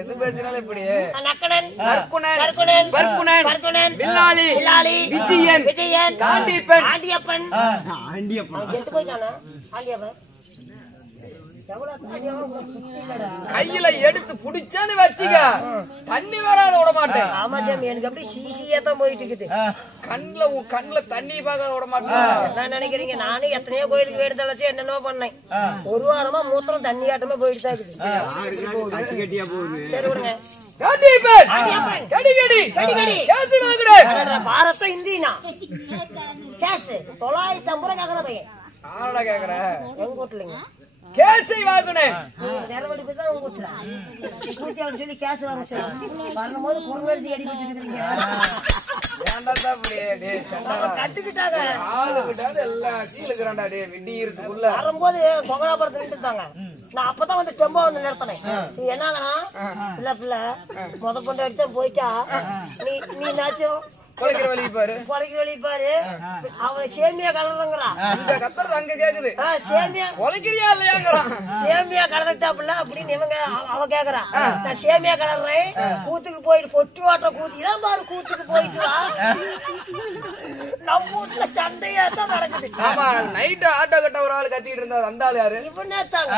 எது பேசினாலும் இப்படி நக்கணன் கற்குணன் கற்குணன் பர்க்குணன் கற்குணன் வில்லாளி வில்லாளி விஜயன் விஜயன் ஆண்டியப்பன் ஆண்டியப்பன் எட்டு போயிட்டானா ஆண்டியப்பன் கையில எடுத்து புடிச்சான்னு வச்சுக்க தண்ணி வராத விட மாட்டேன். ஆமா சாமி எனக்கு அப்படியே சீசியா தான் போயிட்டு இருக்குது. கண்ணுல தண்ணி பார்க்க விட மாட்டேன். என்ன நினைக்கிறீங்க? நானும் எத்தனையோ கோயிலுக்கு வேடு தளச்சு என்னென்னோ பண்ணேன். ஒரு வாரமா மூத்திரம் தண்ணி ஆட்டமா போயிட்டு தான் இருக்குது. சரி விடுங்க. பாரத்தை இந்தியா கேஸ் 950 ரூபாய் கேக்குற பையன் கேக்குற எங்க வீட்டுலங்க கேசை வாங்குனேன். நேரவடி போய் தான் உங்க வீட்டுல பூச்சி அவன் சொல்லி கேஸ் வாங்க சொல்லி வரும்போது குறுங்கடிச்சு அடி போட்டு இருக்கிறீங்க. கட்டுக்கிட்டாங்க வரும்போது கொங்கனாபுரத்துல நின்றுட்டாங்க. நான் அப்பதான் வந்து டெம்போ வந்து நிறுத்தினேன். நீ என்னங்கன்னா இல்ல பிள்ளை முத கொண்டு எடுத்து போயிட்டா நீ நாச்சும் கொலைக்கிற வழி பாரு அவன் சேமியா கலருங்கிறான். கத்துறது அங்க கேக்குது. சேமியா கொலைக்கிறியா இல்லையாங்கிறான். சேமியா கலர்ட்டாப்புல அப்படின்னு இவங்க அவ கேக்குறான். நான் சேமியா கலர்றேன் கூத்துக்கு போயிட்டு பொட்டு வாட்ட கூத்திக்கிறான் பாரு. கூத்துக்கு போயிட்டு வா நம்ம வீட்டுல சண்டையா தான் நடக்குது. ஆமா நைட்டு ஆட்டோ கட்ட ஒரு ஆள் கத்திட்டு இருந்தா அந்த ஆள் யாரு? இவனே தாங்க.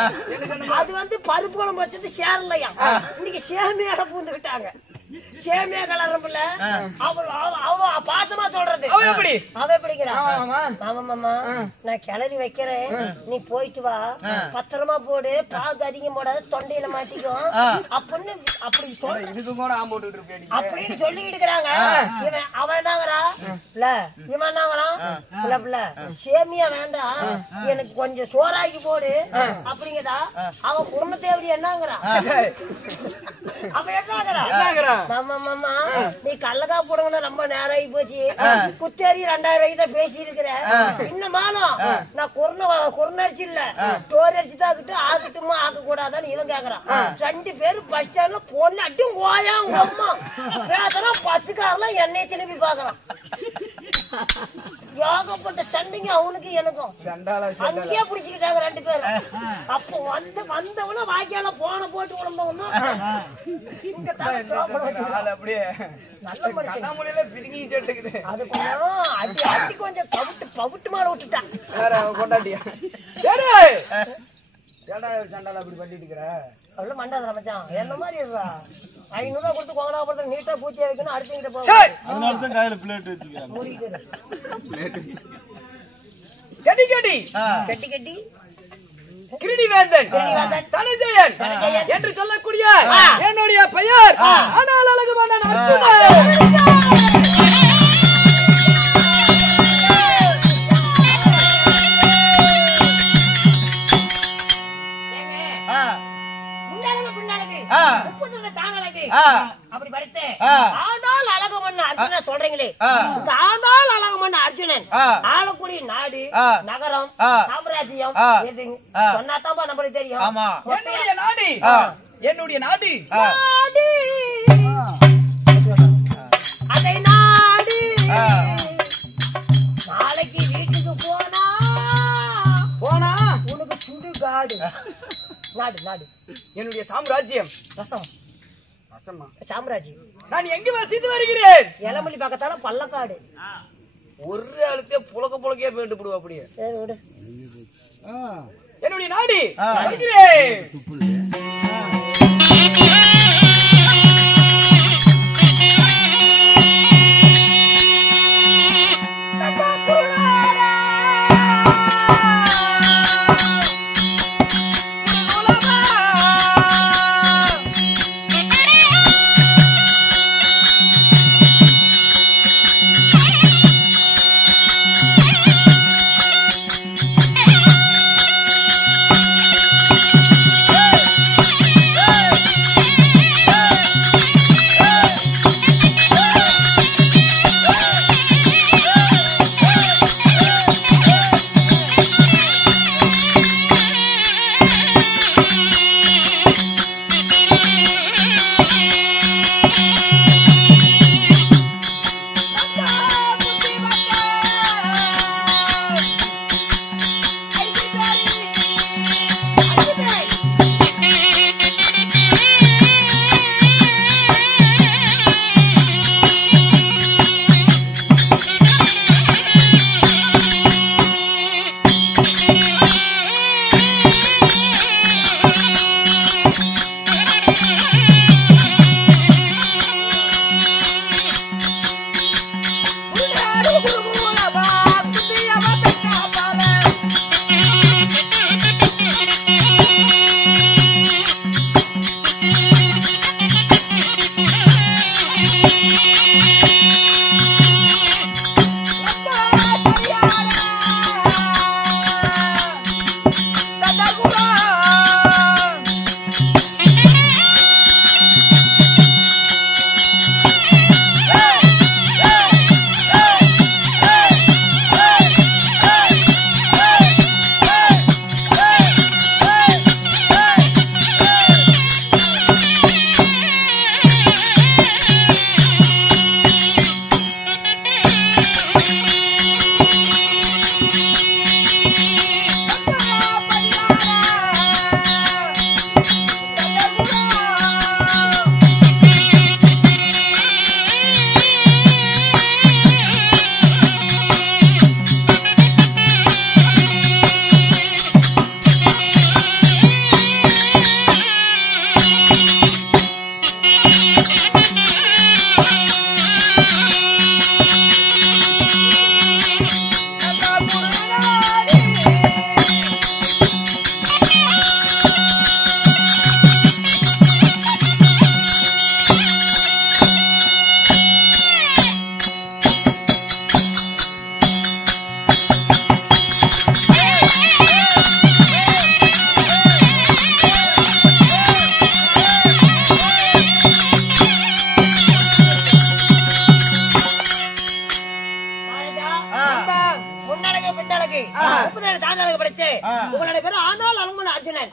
அது வந்து பருப்பு குழம்பு வச்சது சேரலையா. இன்னைக்கு சேமியாட பூந்துக்கிட்டாங்க. சேமியா கலர்ல அவ பாசமா சொல்றது. அவ எப்படிங்கிறா? ஆமா நான் கிளறி வைக்கிறேன் நீ போயிட்டு வா பத்திரமா போடு பாகு அதிகம் போடாத தொண்டையில மாட்டிக்கும் அப்படின்னு அப்படி அப்படின்னு சொல்லிக்கிட்டு இருக்கிறாங்க. அவன் என்னங்கிறா இல்ல இவன் என்னங்கிறான் இல்ல பிள்ள சேமியா வேண்டாம் எனக்கு கொஞ்சம் சோறாக்கி போடு அப்படிங்கடா. அவன் குடும்பத்தேவடி என்னங்கிறான். அவன் என்னங்கிறா மாமா நீ கள்ளக்கா போடுங்க ரொம்ப நேரம் ஆகி போச்சு. குத்தேரி 2000 ரூபாய்க்கு தான் பேசி இருக்கிற. இன்னமாலும் நான் குறுநரிச்சு இல்ல டோர் அடிச்சு தான் ஆக்கட்டுமா ஆக்க கூடாதான்னு இவன் கேக்குறான். 2 பேரும் பஸ் ஸ்டாண்ட்ல போன்ல அட்டும் கோயா அம்மா பேசுறான். பஸ்ஸுக்காரெல்லாம் என்னைய திரும்பி பாக்குறான். யோகப்பட்ட சண்டைங்க அவனுக்கு எனக்கும் அங்கேயே பிடிச்சுக்கிட்டாங்க 2 பேரும். அப்போ வந்தவன வாய்க்கால போன போட்டு விழுந்தவனும் அது கொஞ்சம் பவுட்டு மேல விட்டுட்டான் கொண்டாட்டியா சண்டால அப்படி பண்ணிட்டு இருக்கிற அவ்வளவு மண்டாத மச்சான் என்ன மாதிரி இருக்கா 500 ரூபாய் கொடுத்து கோங்கடா போட்டு நீட்டா பூச்சியா வைக்கணும். அடுத்து போக கட்டி கிரீடிவேந்தன் தனஞ்சயன் என்று சொல்லக்கூடிய என்னுடைய பெயர். ஆனால் அழகு மன்னன் அர்ஜுனன். அப்படி படித்தேன். ஆனால் அழகமன்ன அர்ஜுனன் சொல்றீங்களே ஆனால் அழகமன்ன அர்ஜுனன் ஆளக்கூடிய நாடு நகரம் சாம்ராஜ்யம் சொன்னாதான் நம்மளுக்கு தெரியும். என்னுடைய நாடு அதை நாடு நாளைக்கு வீட்டுக்கு போனா உனக்கு சுடுகாடு. நாடு என்னுடைய சாம்ராஜ்யம் சாம்ராஜ்யம். நான் எங்க வசித்து வருகிறேன்? இளமல்லி பக்கத்தால பள்ளக்காடு. ஒரு ஆளுக்கே புலக்கே போயிட்டு போடுவா. அப்படியே என்னுடைய நாடு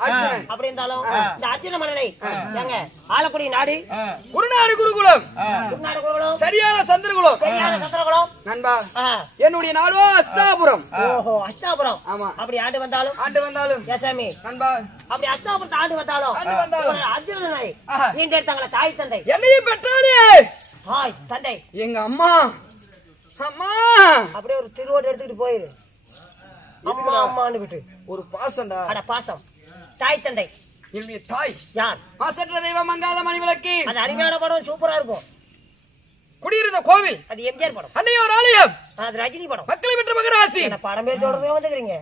அர்ஜுனன் அப்படி இருந்தாலும் இந்த அர்ஜுன மன்னனை ஏங்க ஆலக்குடி நாடு குருநாடு குருகுலம் குருநாடு குருகுலம் சரியான சந்திரகுலம் நண்பா என்னுடைய நாடோ அஸ்தாபுரம். ஓஹோ அஸ்தாபுரம். ஆமா அப்படி ஆண்டு வந்தாலும் ஏசாமி நண்பா அப்படி அஸ்தாபுரத்தை ஆண்டு வந்தாலும் அர்ஜுனனை ஈண்டெடுத்தாங்களே தாய் தந்தை என்னையும் பெற்றாலே ஹாய் தந்தை எங்க அம்மா அம்மா அப்படியே ஒரு திருவோடு எடுத்துக்கிட்டு போயிரு அம்மா அம்மான்னு விட்டு ஒரு பாசம்டா. அட பாசம் தாய் தந்தை என்னுடைய தாய் யார்? மாசற்ற தெய்வம் மங்காத மணிவிளக்கு. அது அருமையான படம் சூப்பரா இருக்கும். குடியிருந்த கோவில் அது எம்ஜிஆர் படம். அன்னையோர் ஆலயம் அது ரஜினி படம். மக்களை பெற்ற மகராசி. என்ன படம் பேர் சொல்றதே வந்துக்கிறீங்க.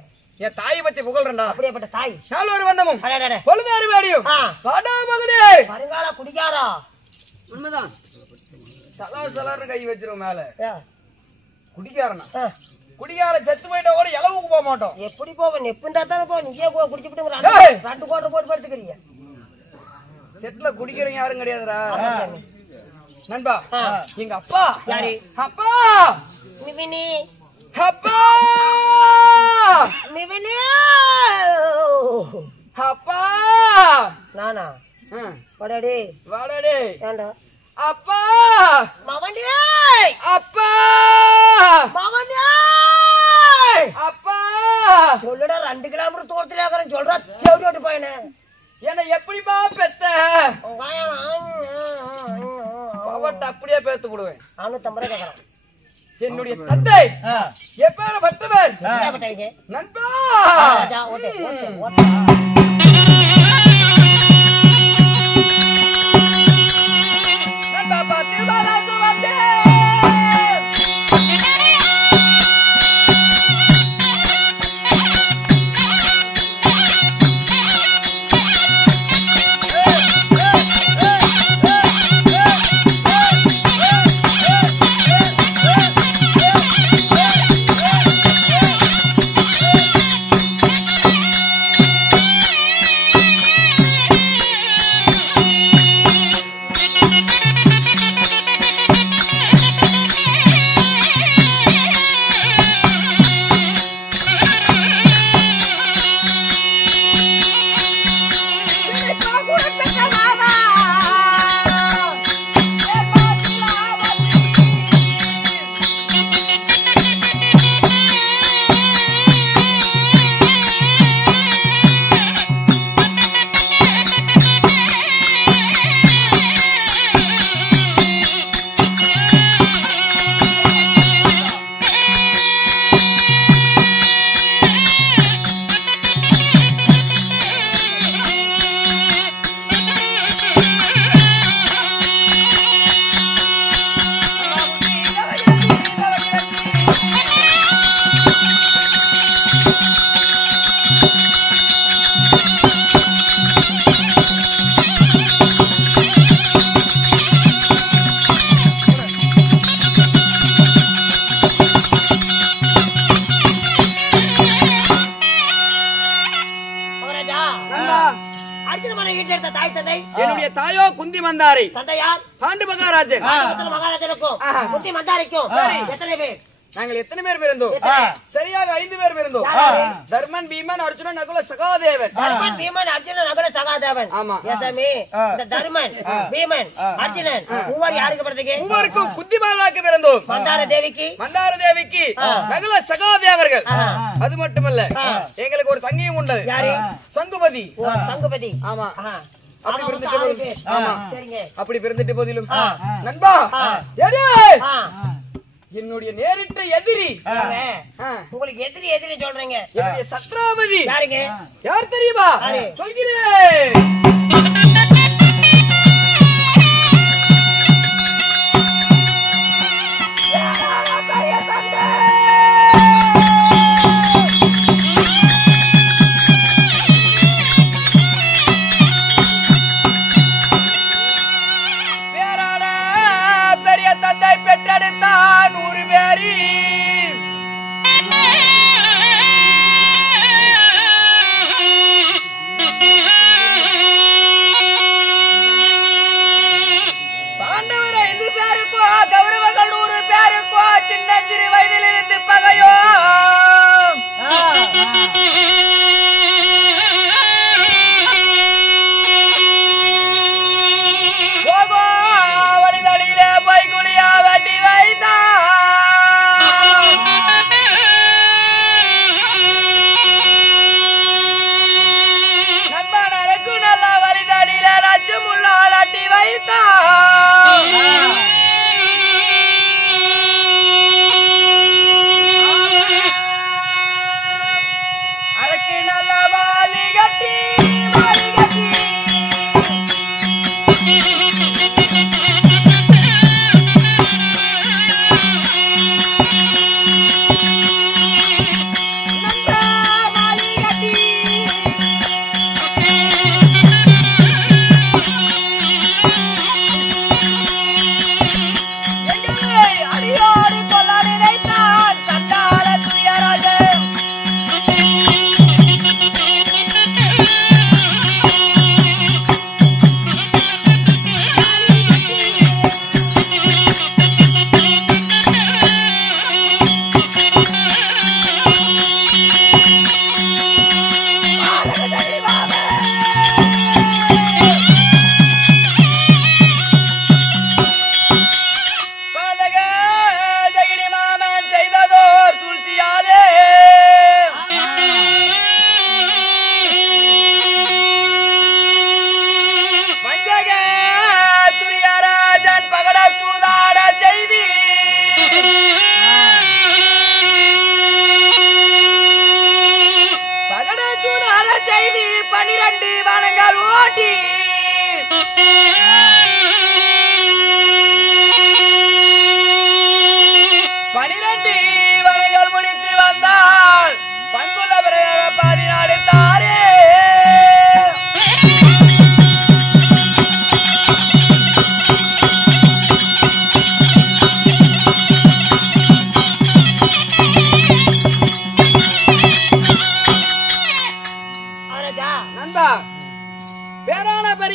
என் தாயை பத்தி புகழ்றா. அப்படியேப்பட்ட தாய் சாலோர் வந்தமும் பொழுதாறு வேடியும் வாடா மகனே வருங்கால குடிக்காரா. உண்மைதான். சலாசலான்னு கை வச்சிரும் மேல குடிக்காரனா குடிகார செத்து போயிட்டா கூட இளவுக்கு போக மாட்டோம். எப்படி போவேன் நெப்புந்தா தானே போ. நீயே குடிச்சுட்டு 2 கோட்டை போட்டு படுத்துக்கிறீங்க. செட்ல குடிக்கிறவங்க யாரும் கிடையாதுடா நண்பா. எங்க அப்பா யாரு? அப்பா மிவினி அப்பா மிவினி அப்பா நானா வாடா வாடா ஏண்டா அப்பா மவனே அப்பா மவனே அப்பா சொல்லுடா 2 கிலோமீட்டர் தூரத்துல இருக்கறேன் சொல்றா தேடி ஓடி போயனே. என்ன எப்படிமா பெத்த பவட்ட அப்படியே பேத்து போடுவேன். 550 கேக்குறான். என்னுடைய தந்தை எப்பேர பட்டவர் நண்பா. ஓட்டே நண்பா பாத்து வந்தே என்னுடைய தாயோ குந்தி மந்தாரி தந்தையா பாண்டு மகாராஜன் மகாராஜனுக்கும் குந்தி மந்தாரிக்கும் எத்தனை பேர்? நாங்கள் எத்தனை பேர் இருந்தோம்? சரியாக 5 பேர் இருந்தோம். தர்மன் பீமன் அர்ஜுனன் நகுல சகாதேவன். தர்மன் பீமன் அர்ஜுனன் நகுல சகாதேவன். ஆமா ஏசாமி இந்த தர்மன் பீமன் அர்ஜுனன் மூவர் யாருக்கு பிறந்தீங்க? மூவருக்கும் குந்தி மாதாக்கு பிறந்தோம். மந்தார தேவிக்கு நகுல சகாதேவர்கள். அது மட்டுமல்ல எங்களுக்கு ஒரு தங்கையும் உண்டு. யாரு? சங்குபதி. சங்குபதி. ஆமா அப்படி பிறந்துட்டு ஆமா சரிங்க. அப்படி பிறந்துட்டு போதிலும் நண்பா என்னுடைய நேரிட்ட எதிரி உங்களுக்கு எதிரி சொல்றீங்க. என்னுடைய சத்ராபதி யாருங்க? யார் தெரியுமா? சொல்கிறேன்.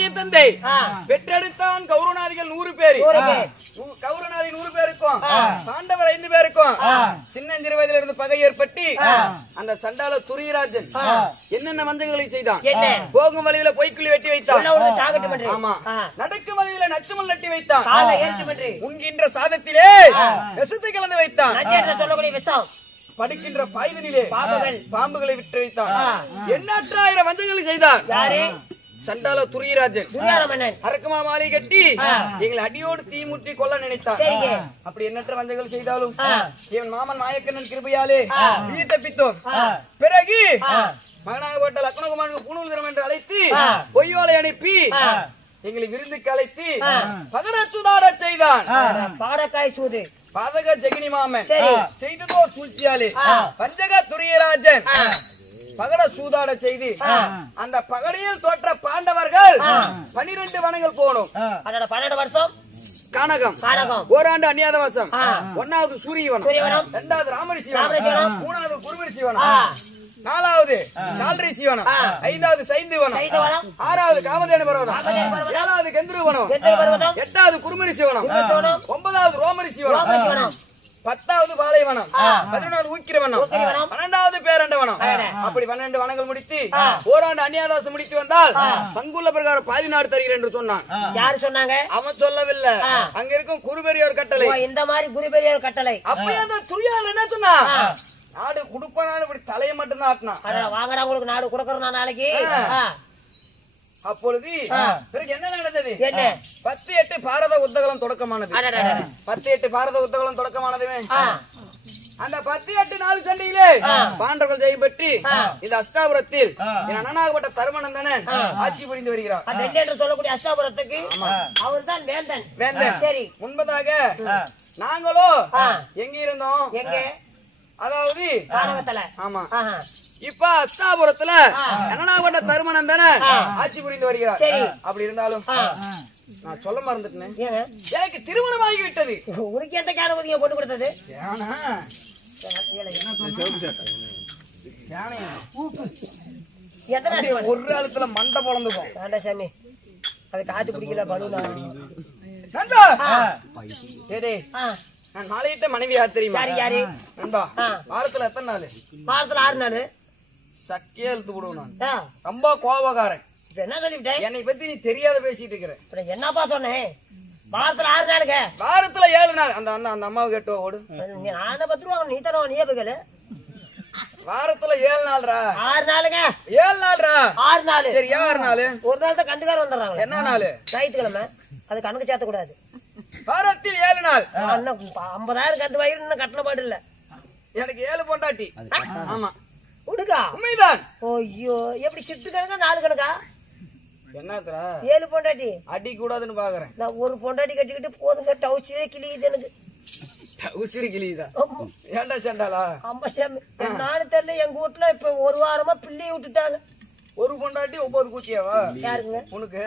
தாய் தந்தை பெற்றெடுத்தான் கௌரவநாதிகள் 100 பேர். கௌரவநாதி 100 பேருக்கும் பாண்டவர் 5 பேருக்கும் சின்னஞ்சிறு வயதில இருந்து பகை ஏற்பட்டு அந்த சண்டால துரியராஜன் என்னென்ன வஞ்சகங்களை செய்தான்? போகும் வழியில பொய்க்குள்ளி வெட்டி வைத்தான். ஆமா. நடக்கும் வழியில நச்சுமல் நட்டி வைத்தான். உண்கின்ற சாதத்திலே விஷத்தை கலந்து வைத்தான். படிக்கின்ற பாய்தனிலே பாம்புகளை விட்டு வைத்தான். எண்ணற்ற ஆயிரம் வஞ்சகங்களை செய்தான். சண்டால துரியராஜன் அரக்கமா மாலை கட்டி எங்களை அடியோடு தீமுற்றி கொல்ல நினைத்தான். அப்படி எண்ணற்ற வஞ்சகங்கள் செய்தாலும் இவன் மாமன் மாயக்கண்ணன் கிருபையாலே உயிர் தப்பித்தோம். பிறகு மகனாகப்பட்ட லக்னகுமாரனுக்கு பூணூல்கிறம் என்று அழைத்து பொய்யோலை அனுப்பி எங்களை விருந்துக்கு அழைத்து பகரச்சுதாட செய்தான். பாடக்காய் சூது பாதக ஜெகினி மாமன் செய்ததோ சூழ்ச்சியாலே பஞ்சக துரியராஜன் பகட சூதாட செய்து அந்த பகடையில் தோற்ற பாண்டவர்கள் 12 வனங்கள் போனோம். 12 வருஷம் கானகம், ஓராண்டு அந்நியாத வாசம், 1வது சூரியவனம், 2வது ராமரிஷி வனம், 3வது குருமரிஷி வனம், 4வது சால்ரி சிவனம், 5வது சைந்து வனம், 6வது காமதேனு பர்வதம், 7வது கெந்துரு வனம், 8வது குருமரி சிவனம், 9வது ரோமரி சிவனம், 10வது பாலைவனம், 11வது ஊக்கிரவனம், 12வது பேரண்டவனம். அப்படி 12 வனங்கள் முடித்து ஓராண்டு அந்நியாதாசம் முடித்து வந்தால் பங்குள்ள பிரகாரம் பாதி நாடு தருகிறேன் என்று சொன்னான். யாரு சொன்னாங்க? அவன் சொல்லவில்லை. அங்க இருக்கும் குருபெரியோர் கட்டளை. இந்த மாதிரி குருபெரியோர் கட்டளை. அப்படி அந்த துரியால் என்ன சொன்னா? நாடு குடுப்பான இப்படி தலையை மட்டும் தான் ஆட்டினான். வாங்கடா உங்களுக்கு நாடு கொடுக்கறோம் நாளைக்கு. அப்பொழுது பிறகு என்ன நடந்தது? 10-8 பாரத உத்தகலம் தொடக்கமானது. 10-8 பாரத உத்தகலம் தொடக்கமானதுமே அந்த 10-8 நாள் சண்டையிலே பாண்டவர்கள் ஜெயம் பெற்று இந்த அஸ்தாபுரத்தில் என் அண்ணனாகப்பட்ட தருமநந்தனன் ஆட்சி புரிந்து வருகிறார். சொல்லக்கூடிய அஸ்தாபுரத்துக்கு அவர் தான் வேந்தன். வேந்தன். சரி. முன்பதாக நாங்களோ எங்க இருந்தோம்? அதாவது ஆமா. இப்ப அஸ்தாபுரத்துல அண்ணனாகப்பட்ட தருமநந்தன ஆட்சி புரிந்து வருகிறார். அப்படி இருந்தாலும் நான் சொல்ல மறந்துட்டேன். எனக்கு திருமணம் ஆகிவிட்டது. உனக்கு எந்த கேனவதிங்க பொண்ணு கொடுத்தது? ஒரு காலத்துல மண்டை பொழந்துக்கும். வேண்டாம் சாமி, அது காத்து பிடிக்கல. பலூனா நான் மாலையிட்ட மனைவி யார் தெரியுமா? யாரு? நண்பா, வாரத்துல எத்தனை நாள்? வாரத்துல 6 நாள். சக்கியா எழுத்து விடுவோம். நான் ரொம்ப கோபக்காரன். என்ன சொல்லிவிட்டேன்? என்னை பத்தி நீ தெரியாத பேசிட்டு இருக்கிற. என்னப்பா சொன்னேன்? வாரத்துல 6 நாளுங்க. வாரத்துல 7 நாள். அந்த அந்த அம்மாவை கேட்டு ஓடு. நானே 10 ரூபா நீ தர, நீயே போகல. வாரத்துல 7 நாள்ரா. 6 நாளுங்க. 7 நாள்ரா. 6 நாள். சரி, 6 நாள். ஒரு நாள் தான் கந்துக்கார வந்துடுறாங்க. என்ன நாள்? ஞாயிற்றுக்கிழமை. அது கணக்கு சேர்த்த கூடாது. வாரத்தில் 7 நாள். 50,000 கந்து வயிறு இன்னும் கட்டண பாடு இல்ல. எனக்கு 7 பொண்டாட்டி. ஆமா. உடுக்கா? உண்மைதான். ஐயோ, எப்படி சித்து கணக்கா 4 கணக்கா? என்னத்துறா? 7 பொண்டாட்டி. அடி கூடாதுன்னு பாக்குறேன். நான் ஒரு பொண்டாட்டி கட்டிக்கிட்டு போதுங்க. டவுசிலே கிளியுது எனக்கு. உசிறு கிளியுதா? ஏண்டா சண்டாலா? அம்மா சாமி, நானும் தெரியல. எங்க வீட்டுல இப்ப ஒரு வாரமா பிள்ளையை விட்டுட்டாங்க. ஒரு பொண்டாட்டி 9 கூச்சியாவா? யாருங்க? உனக்கு.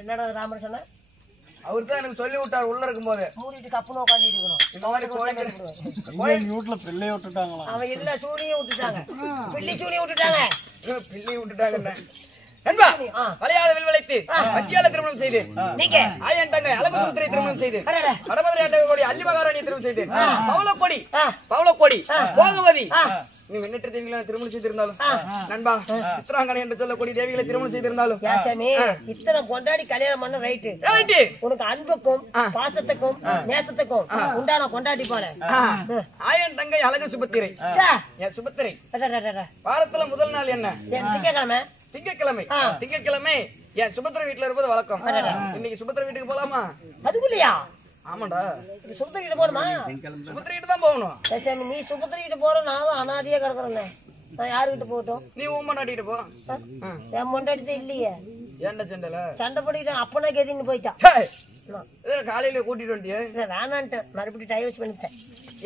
என்னடா ராமர் சொன்ன? அவரு தான் எனக்கு சொல்லி விட்டார். உள்ள இருக்கும் போது மூடிட்டு கப்புன்னு உட்காந்துட்டு இருக்கணும். இந்த மாதிரி கோயில் வீட்டுல பிள்ளைய விட்டுட்டாங்களா? அவன் இல்ல, சூனியை விட்டுட்டாங்க. பிள்ளை சூனியை விட்டுட்டாங்க. பிள்ளை விட்டுட்டாங்க. நண்பா, வளையாத வில்வளைத்து பச்சியால திருமணம் செய்து நீங்க ஆயன்டங்க அழகு சுந்தரி திருமணம் செய்து வடமதுரை ஆண்டவர்களுடைய அல்லி மகாராணியை திருமணம் செய்து பவளக்கொடி போகவதி நீ வெண்ணற்ற தேவிகளை திருமணம் செய்திருந்தாலும் நண்பா, சித்ராங்கனை என்று சொல்லக்கூடிய தேவிகளை திருமணம் செய்திருந்தாலும் இத்தனை கொண்டாடி கல்யாணம் பண்ண ரைட்டு. உனக்கு அன்புக்கும் பாசத்துக்கும் நேசத்துக்கும் உண்டான கொண்டாடி போல. ஆயன் தங்கை அழகு சுபத்திரை. என் சுபத்திரை வாரத்துல முதல் நாள் என்ன? திங்கக்கிழமை. திங்கக்கிழமை என் சுபத்திரை வீட்டுல இருப்பது வழக்கம். இன்னைக்கு சுபத்திரை வீட்டுக்கு போலாமா? அதுக்குள்ளயா? ஆமாண்டா. சுபத்திரை கிட்ட போகணுமா? சுபத்திரை கிட்ட தான் போகணும். நீ சுபத்திரை கிட்ட போற, நானும் அனாதையா கிடக்குறேன். நான் யாருக்கிட்ட போகட்டும்? நீ உன் பொண்டாட்டிட்டு போ. என் பொண்டாட்டி இல்லையே. ஏன்டா சண்டை? சண்டை போட்டுக்கிட்டேன். அப்பனா கெதின்னு போயிட்டான். காலையில கூட்டிட்டு வண்டிய வேணான்ட்டேன். மறுபடியும் டைவர்ஸ் பண்ணிட்டேன்.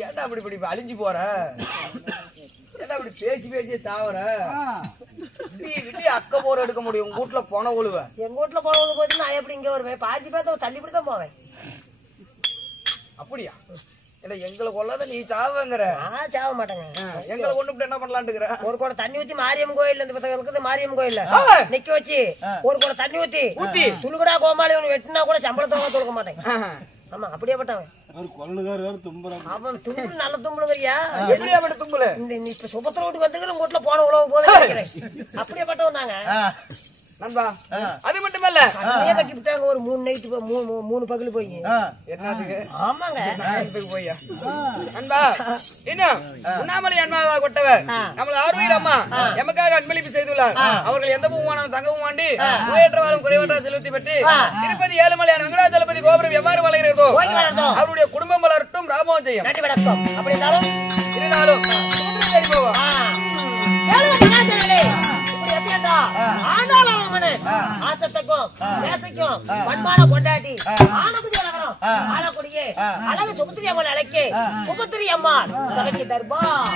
ஏன்டா அப்படி அழிஞ்சு போற? ஏன்டா அப்படி பேசி சாவற? விட்டி அக்க போற எடுக்க முடியும். உங்க வீட்டுல போன ஒழுவ. எங்க வீட்டுல போன ஒழுவு போச்சு. நான் எப்படி இங்க வருவேன்? பாதி பேர்த்த தள்ளி தான் போவேன். அப்படியா? இல்ல எங்களை கொல்லாத நீ சாவங்கற. நான் சாவ மாட்டேங்க. எங்களை கொண்டுட்டு என்ன பண்ணலாம்ங்கற? ஒரு குடம் தண்ணி ஊத்தி மாரியம்மன் கோயில்ல இருந்து பத்தங்க இருக்குது மாரியம்மன் கோயில்ல நிக்க வச்சு ஒரு குடம் தண்ணி ஊத்தி துளுகடா கோமாளி ஒன்னு வெட்டினா கூட சம்பளத்தோட தொடுக்க மாட்டேங்க. ஆமா அப்படியே பட்டவன். ஒரு கொள்ளுகார தும்புறான். அவன் தும்பு நல்ல தும்புங்கறியா? எப்படியா பட்ட தும்புல? இந்த இப்ப சுபத்திர வீட்டுக்கு வந்துக்கிற உங்க வீட்டுல போன உழவு போதே நினைக்கிறேன். அப்படியே பட்டவன் நாங்க. நண்பா அது மட்டுமல்ல கட்டியே கட்டி விட்டாங்க ஒரு 3 நைட் 3 பகல் போய். என்னதுக்கு? ஆமாங்க என்னதுக்கு போய்யா? நண்பா இன்னும் உண்ணாமலை அன்பாவா கொட்டவர் நம்மள ஆர்வீர் அம்மா எமக்காக அன்பளிப்பு செய்துள்ளார். அவர்கள் எந்த பூவான தங்கவும் வாண்டி நோயற்றவாறும் குறைவற்ற செலுத்தி பெற்று திருப்பதி ஏழுமலையான வெங்கடாச்சலபதி கோபுரம் எவ்வாறு வளர்கிறதோ அவருடைய குடும்பம் வளரட்டும். ராமோஜயம் வணக்கம். அப்படி இருந்தாலும் ஆசத்துக்கும் பேசைக்கும் பண்பான கொண்டாட்டி ஆனபதி நகரம் ஆலக்குடியே அழகு சுபத்திரி அம்மன் அழைக்க சுபத்திரி அம்மாள் சபைக்கு தர்பார்.